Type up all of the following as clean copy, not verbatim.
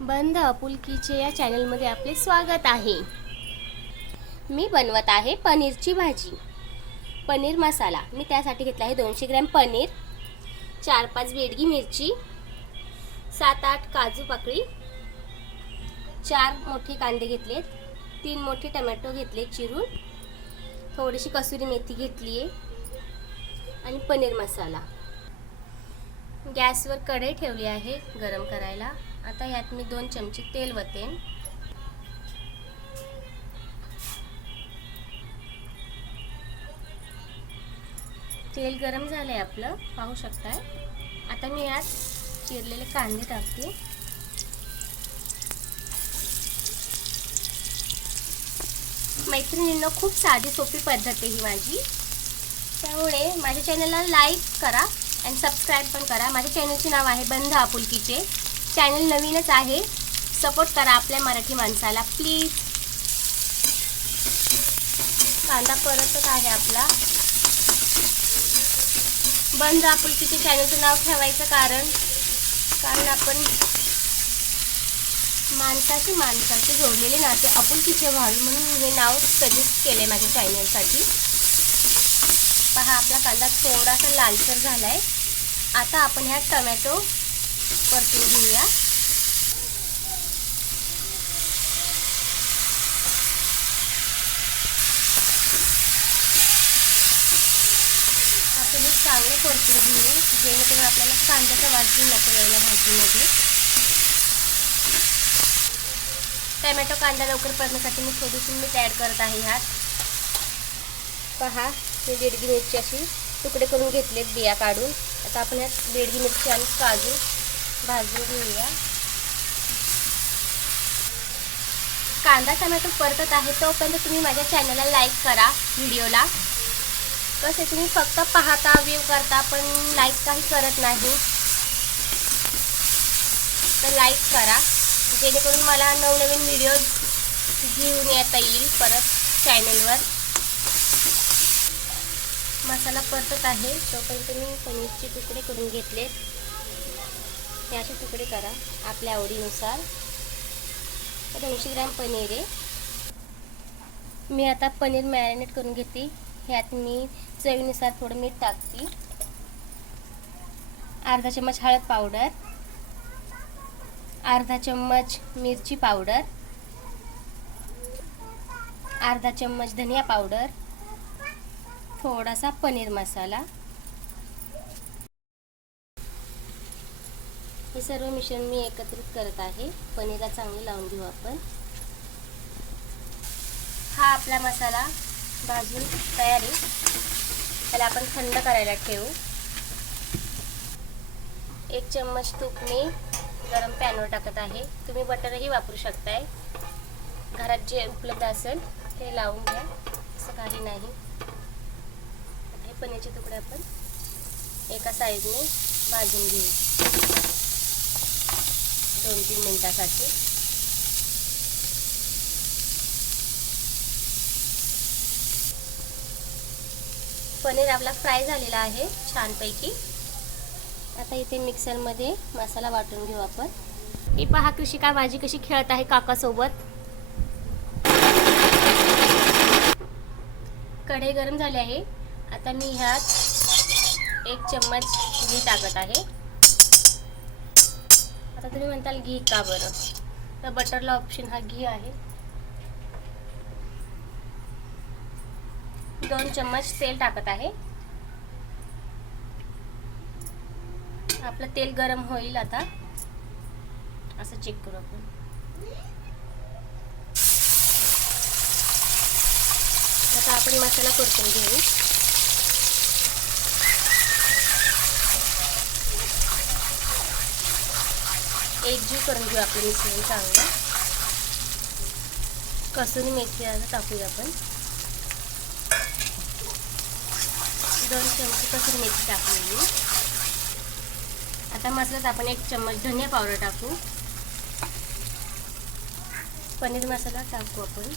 बंद आपुलकीचे या चॅनलमध्ये आपले स्वागत आहे। मी बनवत आहे पनीरची भाजी। पनीर मसाला मी त्यासाठी घेतला आहे 200 ग्रॅम पनीर, 4-5 बेडगी मिरची, 7-8 काजू पाकळी, 4 मोठे कांदे घेतलेत, 3 मोठे टोमॅटो घेतले चिरून, थोडीशी कसुरी मेथी घेतली आहे आणि पनीर मसाला। गॅसवर कढई ठेवली आहे गरम करायला। आता यात मी 2 चमचे तेल वतेन। तेल गरम झाले आपलं, पाहू शकताय। आता मी यात चिरलेले कांदे टाकते। मैत्रिणींनो, खूप साधी सोपी पद्धत आहे ही माझी, त्यामुळे माझ्या चॅनलला लाईक करा आणि सबस्क्राइब पण करा। माझ्या चॅनलचे नाव आहे बंद आपुलकीचे। चॅनल नवीनच आहे, सपोर्ट करा आपल्या मराठी माणसाला प्लीज। कांदा परतत आहे आपला। बंद आपुलकीचे चॅनलचं नाव ठेवायचं कारण आपण माणसाचे जोडलेले नाते आपुलकीचे व्हावे म्हणून हे नाव सजेस्ट केले माझ्या चॅनलसाठी। पहा, आपला कांदा थोडासा लालसर झालाय। आता आपण ह्यात टोमॅटो परतून घेऊया। आपण हे चांगले परतून घेऊ, जेणेकरून आपल्याला कांद्याचा वास नको यायला भाजीमध्ये। टोमॅटो कांदा लवकर परतण्यासाठी मी थोडीशी मीठ ॲड करत आहे ह्यात। पहा, मी बेडगी मिरची अशी तुकडे करून घेतलेत बिया काढून। आता आपण ह्यात बेडगी मिरची आणि काजू भाजून घेऊया। कांदा टोमॅटो परतत आहे तोपर्यंत तुम्ही माझ्या चॅनलला लाईक करा। व्हिडिओला कसे तुम्ही फक्त पाहता, व्ह्यू करता, पण लाईक काही करत नाही, तर लाईक करा जेणेकरून मला नवनवीन व्हिडिओ घेऊन येता येईल परत चॅनलवर। मसाला परतत आहे तोपर्यंत मी पनीरचे तुकडे करून घेतलेत। हे असे तुकडे करा आपल्या आवडीनुसार। 200 ग्रॅम पनीर आहे। मी आता पनीर मॅरिनेट करून घेते। ह्यात मी चवीनुसार थोडं मीठ टाकते, अर्धा चम्मच हळद पावडर, अर्धा चम्मच मिरची पावडर, अर्धा चम्मच धनिया पावडर, थोडासा पनीर मसाला। हे सर्व मिश्रण मी एकत्रित करत आहे। पनीरला चांगले लावून घेऊ आपण। हा आपला मसाला भाजून तयार आहे। त्याला आपण थंड करायला ठेवू। 1 चम्मच तूप मी गरम पॅनवर टाकत आहे। तुम्ही बटरही वापरू शकताय, घरात जे उपलब्ध असेल ते लावून घ्या, असं काही नाही। हे पनीरचे तुकडे आपण एका साईडने भाजून घेऊ 2-3 मिनिटासाठी। पनीर आपला फ्राय झालेला आहे छानपैकी। आता इथे मिक्सरमध्ये मसाला वाटून घेऊ आपण। ही पहा कृषिका भाजी कशी खेळत आहे काकासोबत। कढई गरम झाली आहे। आता मी ह्यात 1 चम्मच घी टाकत आहे। आता तुम्ही म्हणताल घी का बरं, तर बटरला ऑप्शन हा घी आहे। 2 चम्मच तेल टाकत आहे। आपलं तेल गरम होईल आता, असं चेक करू आपण। आता आपण मसाला परतून घेऊ। एकजीव करून घेऊ आपलं मिश्रण चांगलं। कसुरी मेथी टाकूया आपण। 2 चमचे कसुरी मेथी टाकली। आता मसाल्यात आपण 1 चम्मच धनिया पावडर टाकू। पनीर मसाला टाकू आपण,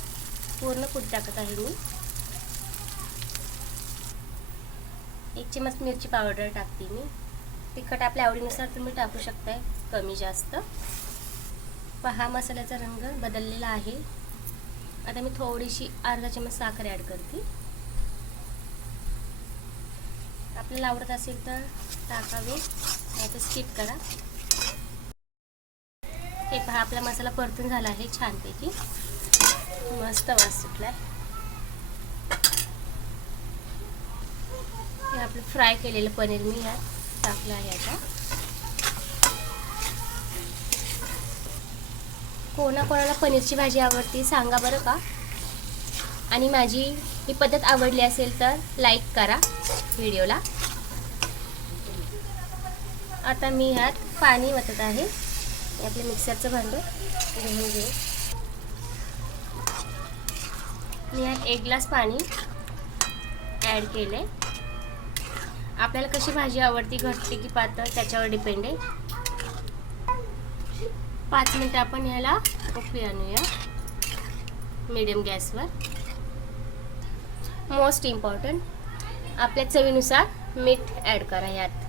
पूर्ण पूड टाकत आहे मी। 1 चम्मच मिरची पावडर टाकते मी। तिखट आपल्या आवडीनुसार तुम्ही टाकू शकताय, कमी जास्त। पहा मसाल्याचा रंग बदललेला आहे. आता मी थोडीशी अर्धा चमच साखर ॲड करते. आपल्याला आवडत असेल तर टाकावे, नाही तर स्किप करा. हे पहा आपला मसाला परतून झाला आहे छानपैकी. मस्त वास सुटलाय. हे आपलं फ्राय केलेलं पनीर मी यात टाकलं आहे. आता कोणाकोणाला पनीरची भाजी आवडते सांगा बरं का. आणि माझी ही पद्धत आवडली असेल तर लाईक करा व्हिडिओला. आता मी ह्यात पाणी ओतत आहे. आपलं मिक्सरचं भांडं घेऊन घेऊ. मी ह्यात 1 ग्लास पाणी ॲड केले. आपल्याला कशी भाजी आवडती, घट्ट की पातळ, त्याच्यावर डिपेंड आहे. 5 मिनिट आपण ह्याला उकळी आणूया मीडियम गॅसवर. मोस्ट इम्पॉर्टंट आपल्या चवीनुसार मीठ ॲड करा यात.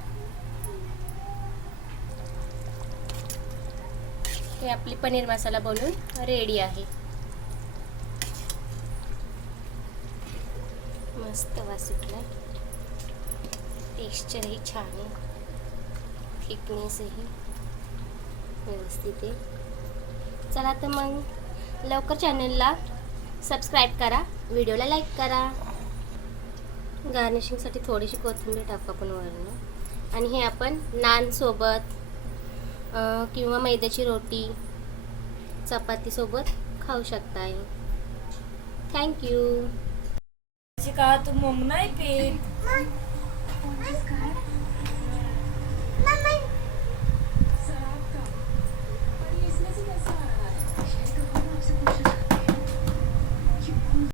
हे आपली पनीर मसाला बनवून रेडी आहे. मस्त वास सुटलाय. टेक्स्चरही छान आहे, थिकनेसही व्यवस्थित आहे. चला तर मग लवकर चॅनलला सबस्क्राईब करा, व्हिडिओला लाईक करा. गार्निशिंगसाठी थोडीशी कोथिंबीर टाकू आपण वरून. आणि हे आपण नानसोबत किंवा मैद्याची रोटी चपातीसोबत खाऊ शकताय. थँक्यू. का तू मग नाही पीत